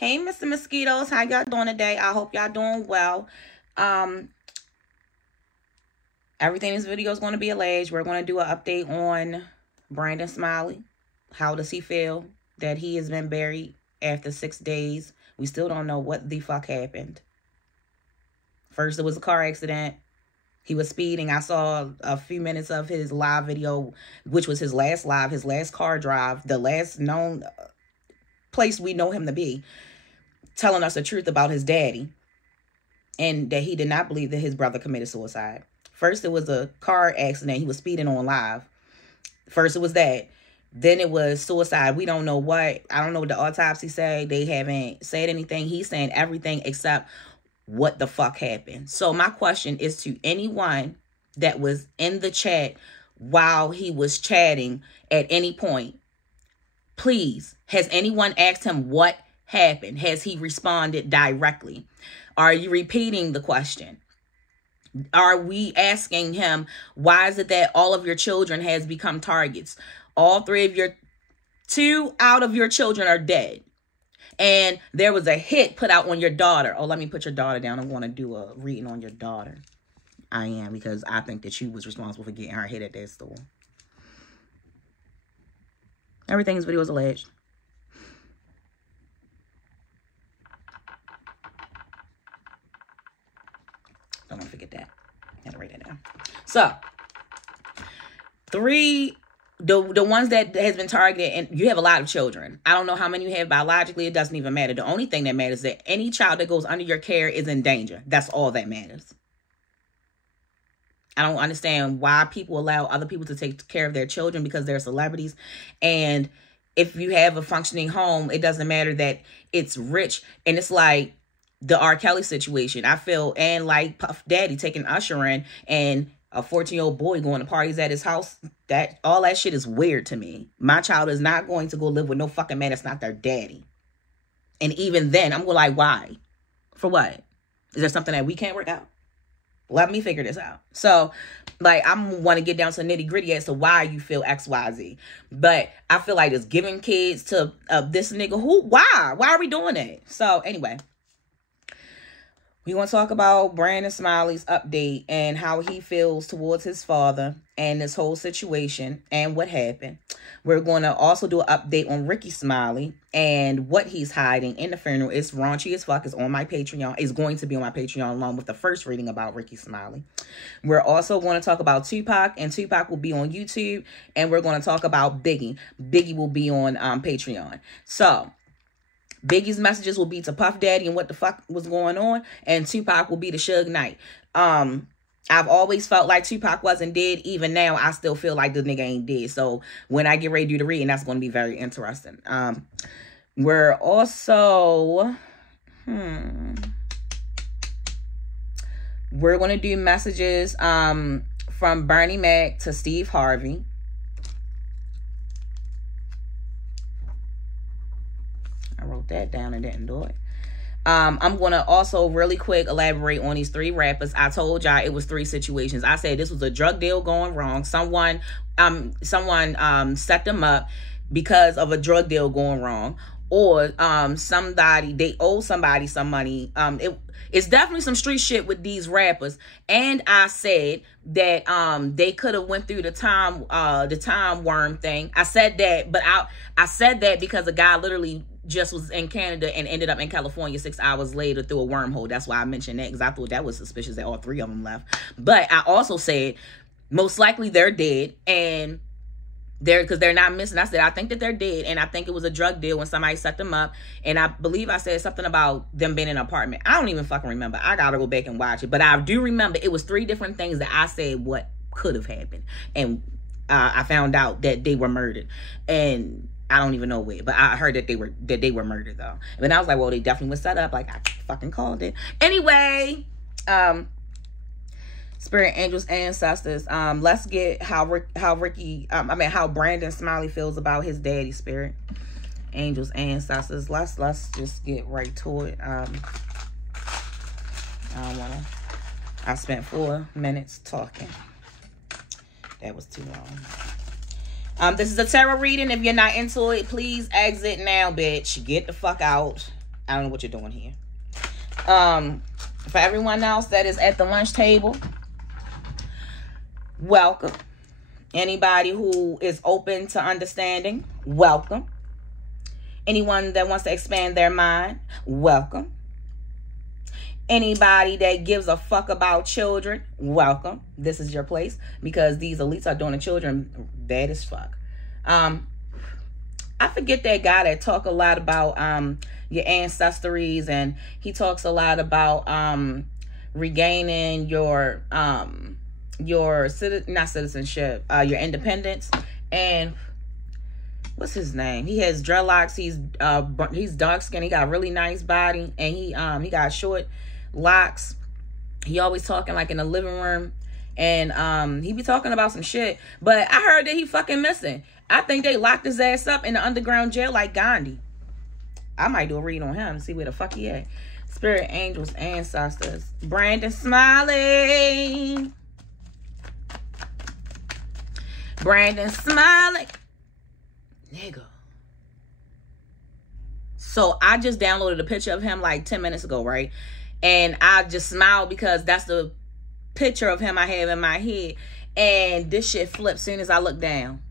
Hey, Mr. Mosquitoes, how y'all doing today? I hope y'all doing well. Everything in this video is going to be alleged. We're going to do an update on Brandon Smiley. How does he feel that he has been buried after 6 days? We still don't know what the fuck happened. First, it was a car accident. He was speeding. I saw a few minutes of his live video, which was his last live, his last car drive, the last known place we know him to be, telling us the truth about his daddy and that he did not believe that his brother committed suicide. First, it was a car accident. He was speeding on live. First, it was that. Then it was suicide. We don't know what. I don't know what the autopsy say. They haven't said anything. He's saying everything except what the fuck happened. So my question is to anyone that was in the chat while he was chatting at any point, please, has anyone asked him what happened? Has he responded directly? Are you repeating the question? Are we asking him, why is it that all of your children has become targets? All two out of your children are dead. And there was a hit put out on your daughter. Oh, let me put your daughter down. I want to do a reading on your daughter. I am, because I think that you was responsible for getting her hit at that store. Everything in this video is alleged. Don't want to forget that. I had to write that down. So, the ones that has been targeted, and you have a lot of children. I don't know how many you have biologically. It doesn't even matter. The only thing that matters is that any child that goes under your care is in danger. That's all that matters. I don't understand why people allow other people to take care of their children because they're celebrities. And if you have a functioning home, it doesn't matter that it's rich. And it's like the R. Kelly situation, I feel, and like Puff Daddy taking Usher in and a 14-year-old boy going to parties at his house. All that shit is weird to me. My child is not going to go live with no fucking man that's not their daddy. And even then, I'm going like, why? For what? Is there something that we can't work out? Let me figure this out. So, like, I want to get down to nitty gritty as to why you feel X, Y, Z. But I feel like it's giving kids to this nigga. Why? Why are we doing that? So, anyway. We want to talk about Brandon Smiley's update and how he feels towards his father and this whole situation and what happened. We're going to also do an update on Ricky Smiley and what he's hiding in the funeral. It's raunchy as fuck. It's on my Patreon. It's going to be on my Patreon along with the first reading about Ricky Smiley. We're also going to talk about Tupac, and Tupac will be on YouTube. And we're going to talk about Biggie. Biggie will be on Patreon. So Biggie's messages will be to Puff Daddy and what the fuck was going on. And Tupac will be to Suge Knight. I've always felt like Tupac wasn't dead. Even now, I still feel like the nigga ain't dead. So when I get ready to do the reading, that's going to be very interesting. We're also... We're going to do messages from Bernie Mac to Steve Harvey. I wrote that down and didn't do it. I'm going to also really quick elaborate on these 3 rappers. I told y'all it was 3 situations. I said this was a drug deal going wrong. Someone set them up because of a drug deal going wrong. Or they owe somebody some money. It's definitely some street shit with these rappers. And I said that they could have went through the time worm thing. I said that, but I said that because a guy literally just was in Canada and ended up in California 6 hours later through a wormhole. That's why I mentioned that, because I thought that was suspicious that all 3 of them left. But I also said most likely they're dead, and because they're not missing. I said I think that they're dead, and I think it was a drug deal when somebody set them up. And I believe I said something about them being in an apartment. I don't even fucking remember. I gotta go back and watch it. But I do remember it was 3 different things that I said what could have happened, and I found out that they were murdered. And I don't even know where, but I heard that they were murdered though. And I was like, well, they definitely was set up. Like, I fucking called it. Anyway, spirit, angels, ancestors. Let's get how Brandon Smiley feels about his daddy, spirit, angels, ancestors. Let's just get right to it. I don't wanna. I spent 4 minutes talking. That was too long. This is a tarot reading. If you're not into it, please exit now, bitch. Get the fuck out. I don't know what you're doing here. For everyone else that is at the lunch table, welcome. Anybody who is open to understanding, welcome. Anyone that wants to expand their mind, welcome. Anybody that gives a fuck about children, welcome. This is your place, because these elites are doing the children bad as fuck. I forget that guy that talk a lot about your ancestries, and he talks a lot about regaining your not citizenship, your independence. And what's his name? He has dreadlocks. He's dark skinned. He got a really nice body, and he got short locks. He always talking like in the living room, and he be talking about some shit. But I heard that he fucking missing. I think they locked his ass up in the underground jail like Gandhi. I might do a read on him and see where the fuck he at. Spirit, angels, ancestors. Brandon Smiley. Brandon Smiley. Nigga. So I just downloaded a picture of him like 10 minutes ago, right? And I just smiled because that's the picture of him I have in my head. And this shit flipped as soon as I looked down.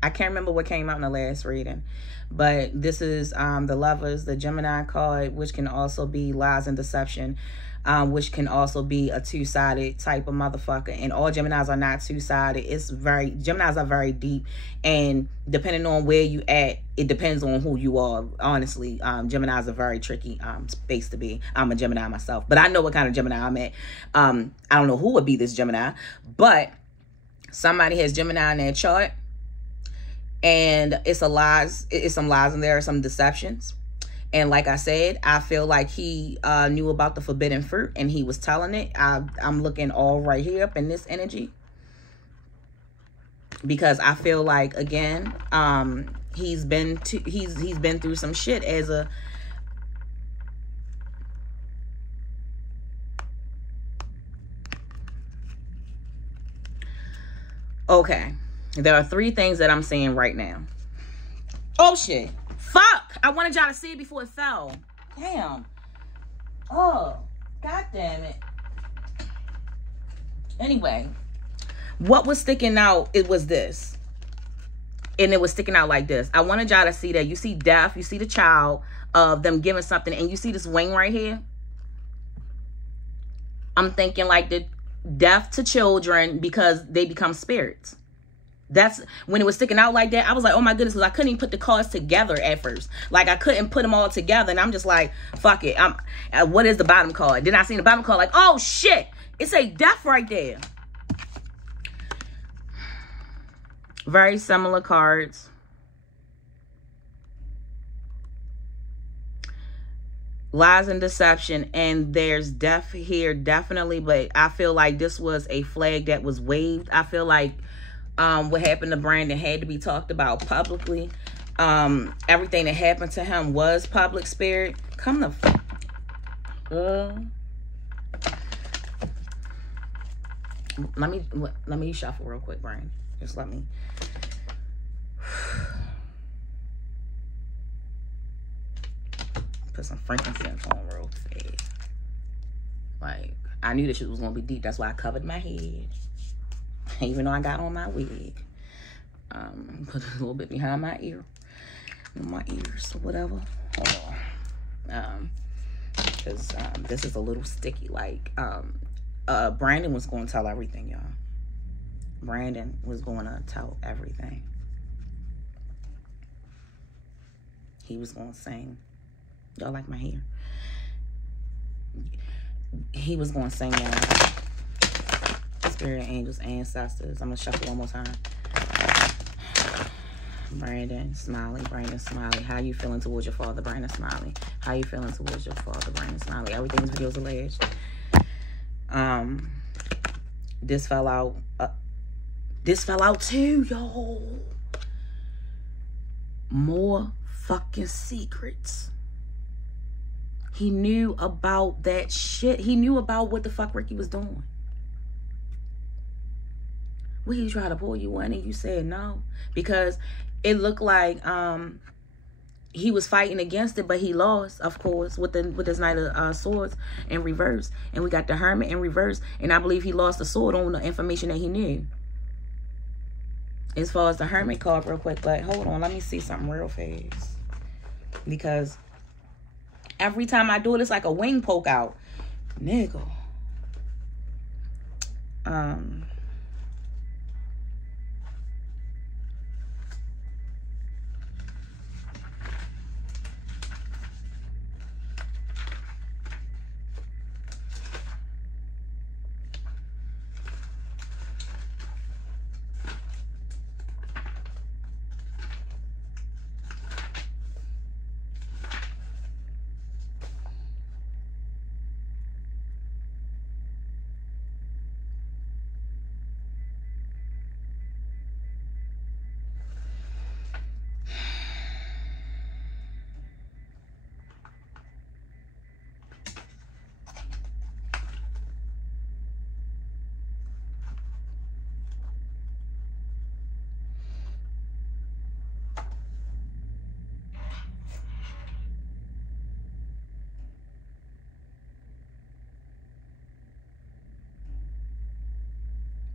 I can't remember what came out in the last reading, but this is the Lovers, the Gemini card, which can also be lies and deception, which can also be a two-sided type of motherfucker. And all Geminis are not two-sided. Geminis are very deep, and depending on where you at, it depends on who you are. Honestly, Geminis are very tricky space to be. I'm a Gemini myself, but I know what kind of Gemini I'm at. I don't know who would be this Gemini, but somebody has Gemini in their chart. And it's some lies in there, some deceptions. And like I said, I feel like he knew about the forbidden fruit and he was telling it. I'm looking all right here up in this energy. Because I feel like, again, he's been through some shit as a okay. There are 3 things that I'm seeing right now. Oh, shit. Fuck. I wanted y'all to see it before it fell. Damn. Oh, God damn it. Anyway, what was sticking out, it was this. And it was sticking out like this. I wanted y'all to see that. You see death. You see the child of them giving something. And you see this wing right here. I'm thinking like the death to children because they become spirits. That's when it was sticking out like that. I was like, oh my goodness, because I couldn't even put the cards together at first. Like I couldn't put them all together. And I'm just like, fuck it. What is the bottom card? Then I seen the bottom card like, oh shit. It's a death right there. Very similar cards. Lies and deception. And there's death here definitely. But I feel like this was a flag that was waved. I feel like what happened to Brandon had to be talked about publicly. Everything that happened to him was public, spirit. Come the let me shuffle real quick, Brandon. Just let me. Put some frankincense on real fast. Like, I knew this shit was gonna be deep. That's why I covered my head. Even though I got on my wig. Put a little bit behind my ear. My ears or whatever. Hold on. Because this is a little sticky. Like, Brandon was going to tell everything, y'all. Brandon was going to tell everything. He was going to sing. Y'all like my hair? He was going to sing, y'all. Spirit, angels, ancestors. I'm going to shuffle one more time. Brandon Smiley. How you feeling towards your father, Brandon Smiley? How you feeling towards your father, Brandon Smiley? Everything's videos alleged. This fell out. This fell out too, y'all. More fucking secrets. He knew about that shit. He knew about what the fuck Ricky was doing. Will he try to pull you in? And you said no. Because it looked like he was fighting against it, but he lost, of course, with his Knight of Swords in reverse. And we got the Hermit in reverse. And I believe he lost the sword on the information that he knew. As far as the Hermit card real quick. But hold on, let me see something real fast. Because every time I do it, it's like a wing poke out. Nigga.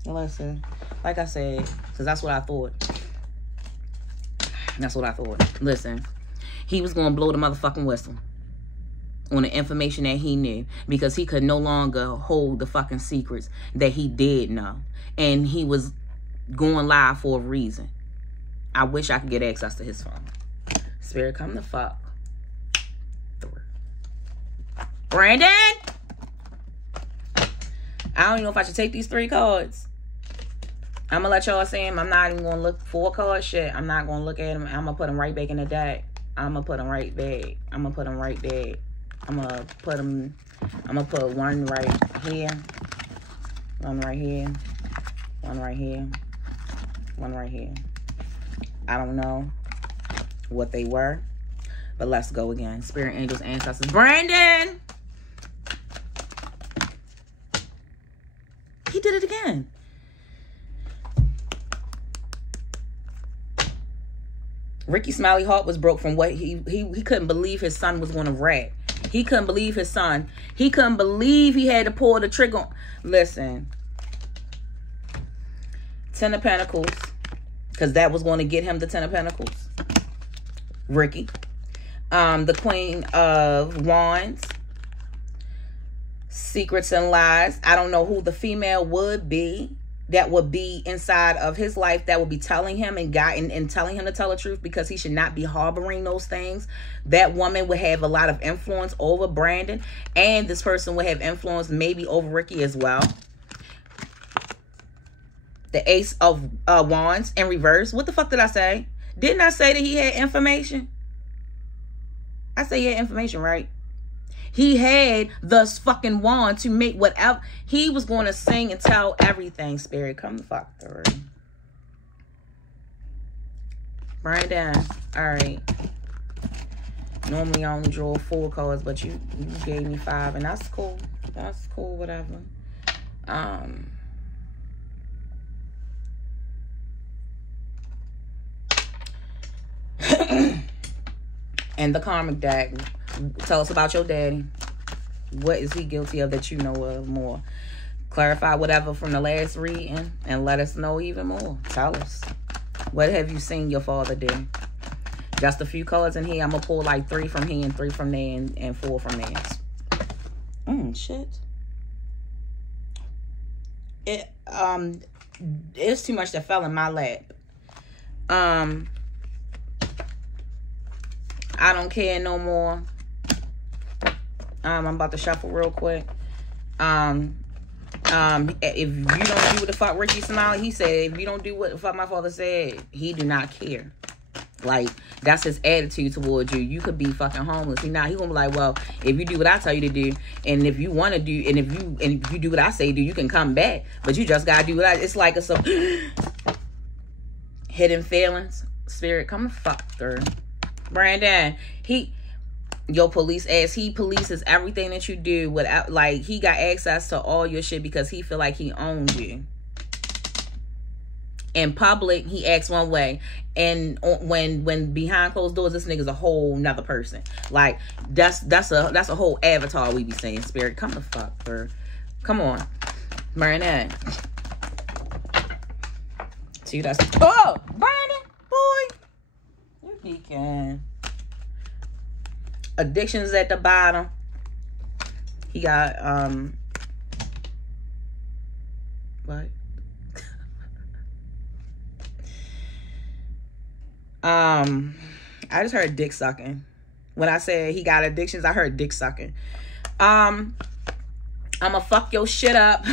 Listen, like I said, because that's what I thought. That's what I thought. Listen, he was going to blow the motherfucking whistle on the information that he knew, because he could no longer hold the fucking secrets that he did know. And he was going live for a reason. I wish I could get access to his phone. Spirit, come the fuck through. Brandon! I don't even know if I should take these 3 cards. I'm going to let y'all see him. I'm not even going to look for cards. Shit, I'm not going to look at him. I'm going to put him right back in the deck. I'm going to put him right back. I'm going to put him right back. I'm going to put him... I'm going to put one right here. One right here. One right here. One right here. I don't know what they were. But let's go again. Spirit, angels, ancestors. Brandon! He did it again. Ricky Smiley heart was broke from what he couldn't believe his son was going to rat. He couldn't believe his son. He couldn't believe he had to pull the trigger. Listen. 10 of Pentacles. Because that was going to get him the 10 of Pentacles. Ricky. The Queen of Wands. Secrets and lies. I don't know who the female would be that would be inside of his life that would be telling him and telling him to tell the truth, because he should not be harboring those things. That woman would have a lot of influence over Brandon, and this person would have influence maybe over Ricky as well. The Ace of Wands in reverse. What the fuck did I say? Didn't I say that he had information? I say he had information, right? He had the fucking wand to make whatever. He was going to sing and tell everything. Spirit, come the fuck through. Brandon. All right. Normally I only draw 4 cards, but you gave me 5, and that's cool. That's cool, whatever. And the karmic deck. Tell us about your daddy. What is he guilty of that you know of more? Clarify whatever from the last reading and let us know even more. Tell us. What have you seen your father do? Just a few cards in here. I'm going to pull like 3 from here and 3 from there and 4 from there. Shit. It's too much that fell in my lap. I don't care no more. I'm about to shuffle real quick. If you don't do what the fuck Ricky Smiley, he said, if you don't do what the fuck my father said, he do not care. Like, that's his attitude towards you. You could be fucking homeless. He gonna be like, well, if you do what I tell you to do, and if you want to do, and if you do what I say do, you can come back. But you just gotta do what it's like a some hidden feelings. Spirit, come the fuck through. Brandon, your police ass, he polices everything that you do without, like, he got access to all your shit because he feel like he owns you. In public, he acts one way. And when behind closed doors, this nigga's a whole nother person. Like, that's a whole avatar we be saying. Spirit, come the fuck, bro. Come on. Marinette. See, that's... Oh! Brandon! Boy! You can. Addictions at the bottom. He got, what? I just heard dick sucking. When I said he got addictions, I heard dick sucking. I'ma fuck your shit up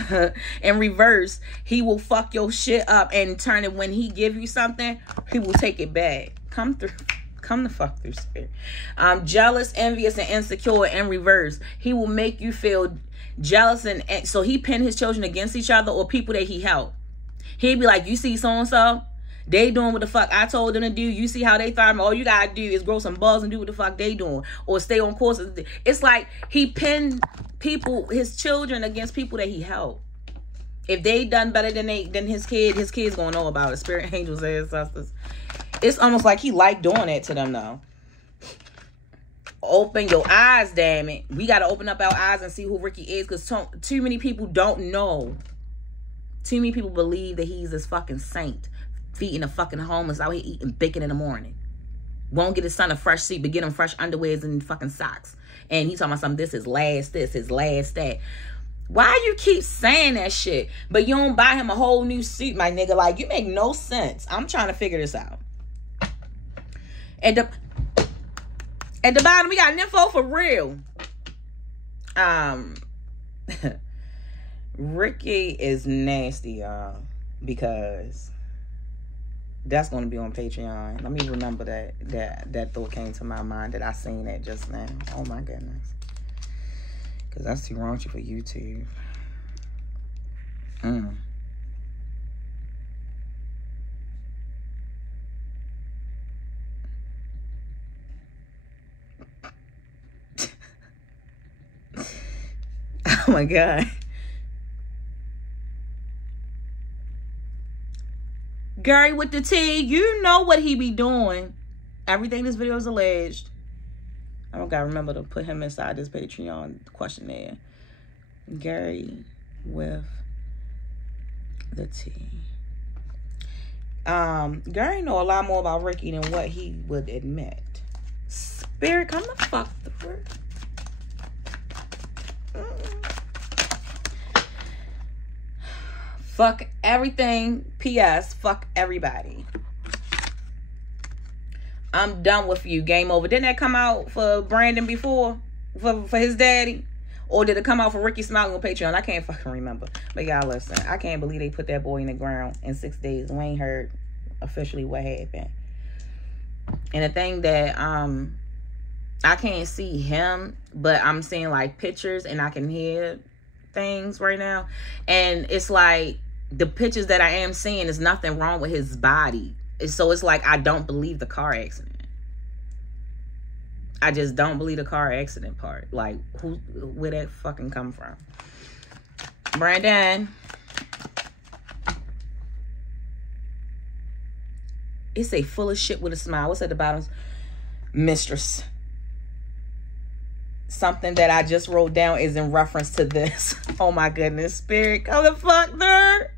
in reverse. He will fuck your shit up and turn it. When he give you something, he will take it back. Come the fuck through, Spirit. Jealous, envious, and insecure in reverse. He will make you feel jealous, and so he pin his children against each other or people that he helped. He'd be like, you see so-and-so? They doing what the fuck I told them to do. You see how they thrive? All you gotta do is grow some balls and do what the fuck they doing. Or stay on course. It's like he pinned people, his children, against people that he helped. If they done better than his kid's gonna know about it. Spirit, angels, ancestors. It's almost like he liked doing that to them, though. Open your eyes, damn it. We gotta open up our eyes and see who Ricky is, because too many people don't know. Too many people believe that he's this fucking saint, feeding a fucking homeless out here eating bacon in the morning. Won't get his son a fresh suit, but get him fresh underwears and fucking socks. And he talking about something, his last that. Why you keep saying that shit, but you don't buy him a whole new suit, my nigga? Like, you make no sense. I'm trying to figure this out. At the bottom, we got an info for real. Ricky is nasty, y'all, because that's going to be on Patreon. Let me remember that thought came to my mind that I seen that just now. Oh my goodness, because that's too raunchy for YouTube. Oh my God. Gary with the T, you know what he be doing. Everything this video is alleged. I don't gotta remember to put him inside this Patreon questionnaire. Gary with the T. Gary know a lot more about Ricky than what he would admit. Spirit, come the fuck through. Fuck everything. P.S. Fuck everybody. I'm done with you. Game over. Didn't that come out for Brandon before? For his daddy? Or did it come out for Ricky Smiley on Patreon? I can't fucking remember. But y'all listen. I can't believe they put that boy in the ground in 6 days. We ain't heard officially what happened. And the thing that I can't see him, but I'm seeing like pictures and I can hear things right now. And it's like the pictures that I am seeing is nothing wrong with his body. So it's like I don't believe the car accident. I just don't believe the car accident part. Like, where that fucking come from? Brandon. It's a full of shit with a smile. What's at the bottom? Mistress. Something that I just wrote down is in reference to this. Oh my goodness. Spirit, come the fuck there.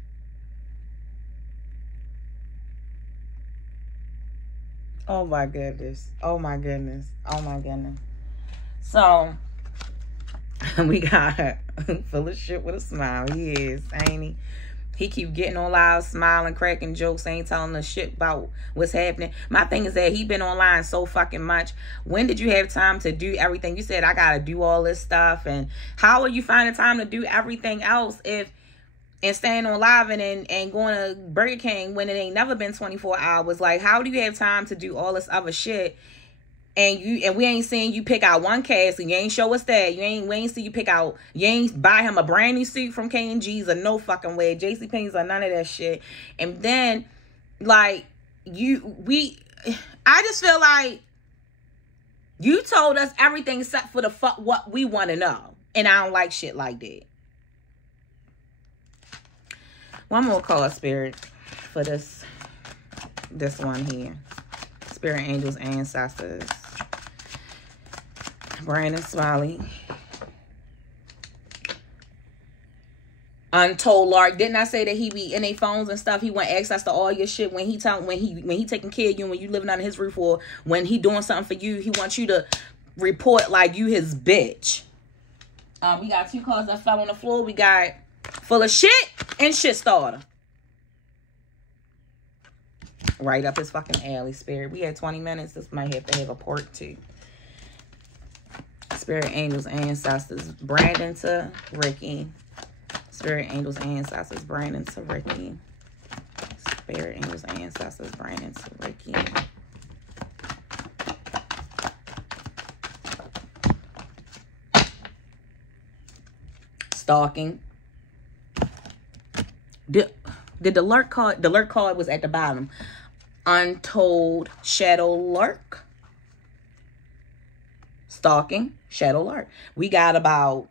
Oh my goodness. Oh my goodness. Oh my goodness. So, we got full of shit with a smile. He is, ain't he? He keep getting on live, smiling, cracking jokes, ain't telling us shit about what's happening. My thing is that he been online so fucking much. When did you have time to do everything? You said, I got to do all this stuff. And how are you finding time to do everything else and staying on live and going to Burger King when it ain't never been 24 hours? Like, how do you have time to do all this other shit? And we ain't seen you pick out one cast, and you ain't show us that. We ain't see you pick out, you ain't buy him a brand new suit from K&G's or no fucking way, JCPenney's or none of that shit. And then, like, I just feel like you told us everything except for the fuck what we want to know. And I don't like shit like that. One more call, Spirit. for this one here. Spirit, angels, ancestors. Brandon Smiley. Untold Lark. Didn't I say that he be in their phones and stuff? He want access to all your shit when he taking care of you, when you living under his roof, or when he doing something for you. He wants you to report like you his bitch. We got 2 cards that fell on the floor. We got full of shit and shit starter. Right up his fucking alley, Spirit. We had 20 minutes. This might have to have a part 2. Spirit, angels, ancestors. Brandon to Ricky. Spirit, angels, ancestors. Brandon to Ricky. Spirit, angels, ancestors. Brandon to Ricky. Stalking. Did the lurk card? The lurk card was at the bottom. Untold shadow lurk. Stalking, shadow lurk. We got about,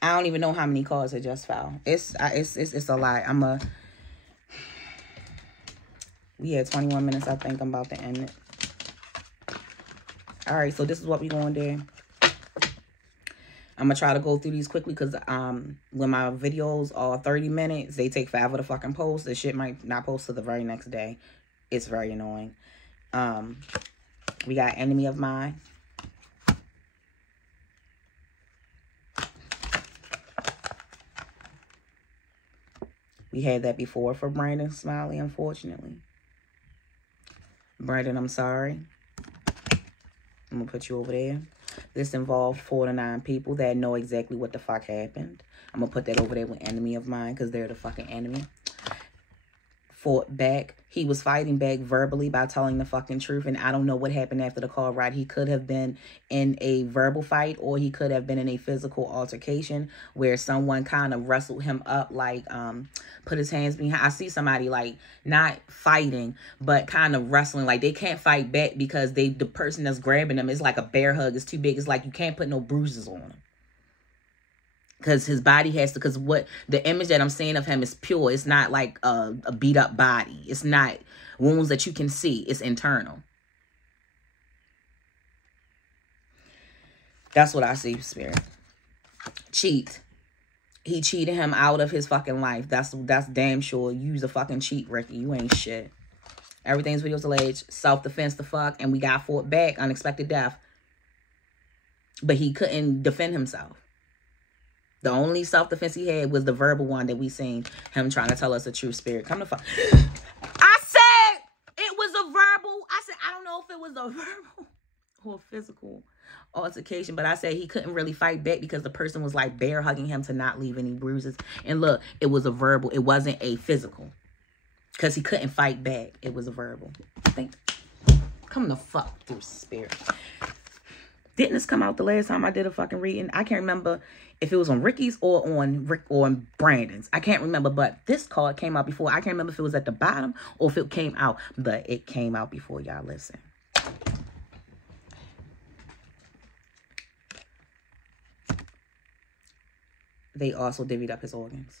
I don't even know how many cards it just fell. It's a lot. We had 21 minutes. I think I'm about to end it. All right, so this is what we're going to do. I'm going to try to go through these quickly because when my videos are 30 minutes, they take forever to fucking post. This shit might not post till the very next day. It's very annoying. We got enemy of mine. We had that before for Brandon Smiley, unfortunately. Brandon, I'm sorry. I'm going to put you over there. This involved 4 to 9 people that know exactly what the fuck happened. I'm going to put that over there with enemy of mine because they're the fucking enemy. Fought back. He was fighting back verbally by telling the fucking truth. And I don't know what happened after the car ride. He could have been in a verbal fight or he could have been in a physical altercation where someone kind of wrestled him up, like put his hands behind. I see somebody like not fighting, but kind of wrestling. Like they can't fight back because the person that's grabbing them is like a bear hug. It's too big. It's like you can't put no bruises on him. Because his body has to, because what the image that I'm seeing of him is pure. It's not like a beat up body. It's not wounds that you can see. It's internal. That's what I see, Spirit. Cheat. He cheated him out of his fucking life. That's damn sure. You's a fucking cheat, Ricky. You ain't shit. Everything's videos alleged. Self-defense the fuck. And we got fought back. Unexpected death. But he couldn't defend himself. The only self-defense he had was the verbal one that we seen him trying to tell us the truth, Spirit. Come to fuck. I said it was a verbal. I said, I don't know if it was a verbal or physical altercation, but I said he couldn't really fight back because the person was like bear hugging him to not leave any bruises. And look, it was a verbal. It wasn't a physical because he couldn't fight back. It was a verbal. Come the fuck through, Spirit. Didn't this come out the last time I did a fucking reading? I can't remember if it was on Ricky's or on Brandon's. I can't remember, but this card came out before. I can't remember if it was at the bottom or if it came out, but it came out before. Y'all listen. They also divvied up his organs.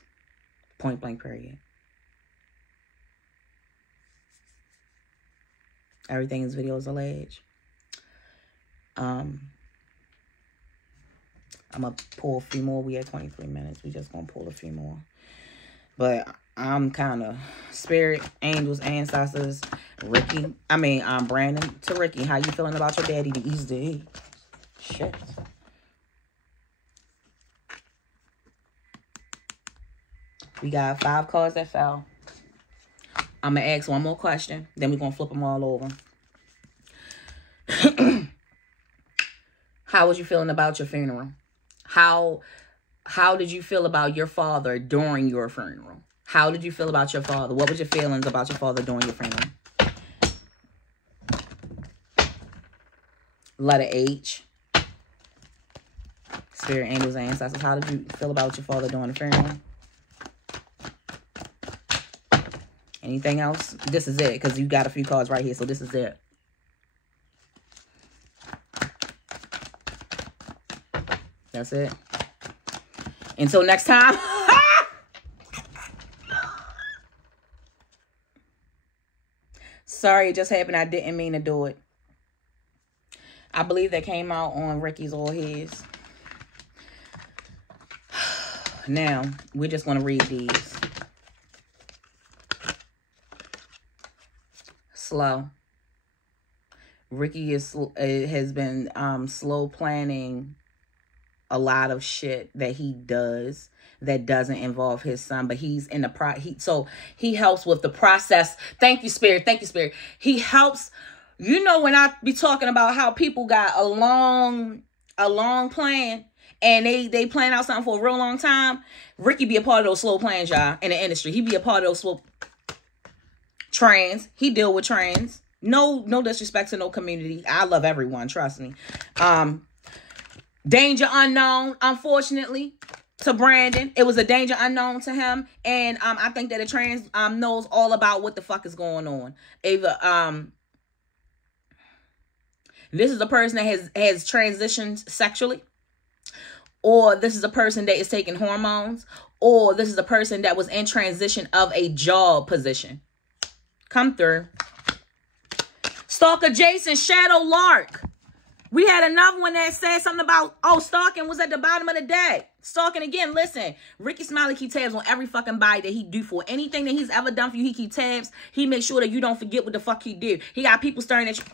Point blank period. Everything in this video is alleged. I'm going to pull a few more. We had 23 minutes. We just going to pull a few more. But I'm kind of Spirit, angels, ancestors, Brandon to Ricky. How you feeling about your daddy? The easy. Shit. We got 5 cards that fell. I'm going to ask one more question. Then we're going to flip them all over. How was you feeling about your funeral? How did you feel about your father during your funeral? How did you feel about your father? What was your feelings about your father during your funeral? Letter H. Spirit, angels, ancestors. How did you feel about your father during the funeral? Anything else? This is it, because you got a few cards right here, so this is it. That's it. Until next time. Sorry, it just happened. I didn't mean to do it. I believe that came out on Ricky's or his. Now, we're just going to read these. Slow. Ricky has been slow planning a lot of shit that he does that doesn't involve his son, but he's in the so he helps with the process. Thank you, Spirit. Thank you, Spirit. He helps. You know, when I be talking about how people got a long plan and they plan out something for a real long time, Ricky be a part of those slow plans, y'all, in the industry. He be a part of those slow trans. He deal with trans. No disrespect to no community. I love everyone, trust me. Danger unknown, unfortunately, to Brandon. It was a danger unknown to him. And I think that a trans knows all about what the fuck is going on. Either this is a person that has transitioned sexually, or this is a person that is taking hormones, or this is a person that was in transition of a job position. Come through. Stalker Jason, Shadow Lark. We had another one that said something about, stalking was at the bottom of the deck. Stalking again. Listen, Ricky Smiley keep tabs on every fucking body that he do for. Anything that he's ever done for you, he keep tabs. He makes sure that you don't forget what the fuck he did. He got people staring at you.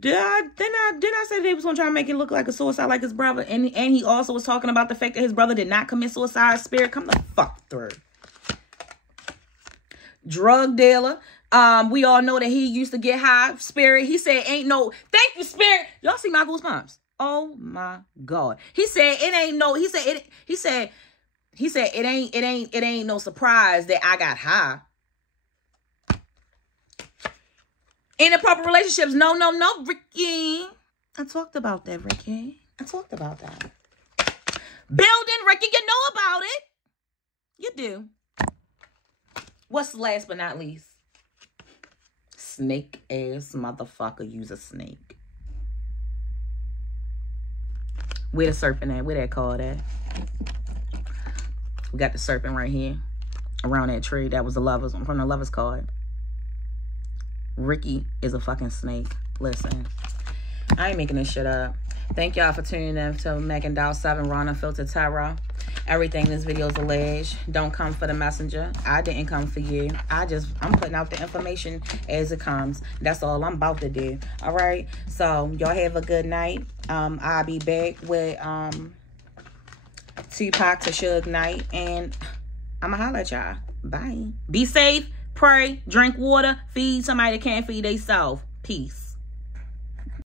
Didn't I say they was gonna try to make it look like a suicide like his brother? And he also was talking about the fact that his brother did not commit suicide. Spirit, come the fuck through. Drug dealer. We all know that he used to get high. Spirit, he said ain't no, thank you, Spirit. Y'all see my goosebumps? Oh my God. He said it ain't no, he said it ain't no surprise that I got high. Inappropriate relationships. No, Ricky. I talked about that, Ricky. I talked about that. Building, Ricky, you know about it. You do. What's last but not least? Snake ass motherfucker use a snake. Where the serpent at? Where that card at? We got the serpent right here. Around that tree. That was the lovers. From the lovers card. Ricky is a fucking snake. Listen. I ain't making this shit up. Thank y'all for tuning in to Megan Dow 7 Rana Filter Tarot. Everything in this video is alleged. Don't come for the messenger. I didn't come for you. I'm putting out the information as it comes. That's all I'm about to do. All right. So y'all have a good night. I'll be back with Tupac to Suge Knight, and I'ma holla at y'all. Bye. Be safe. Pray. Drink water. Feed somebody that can't feed themselves. Peace.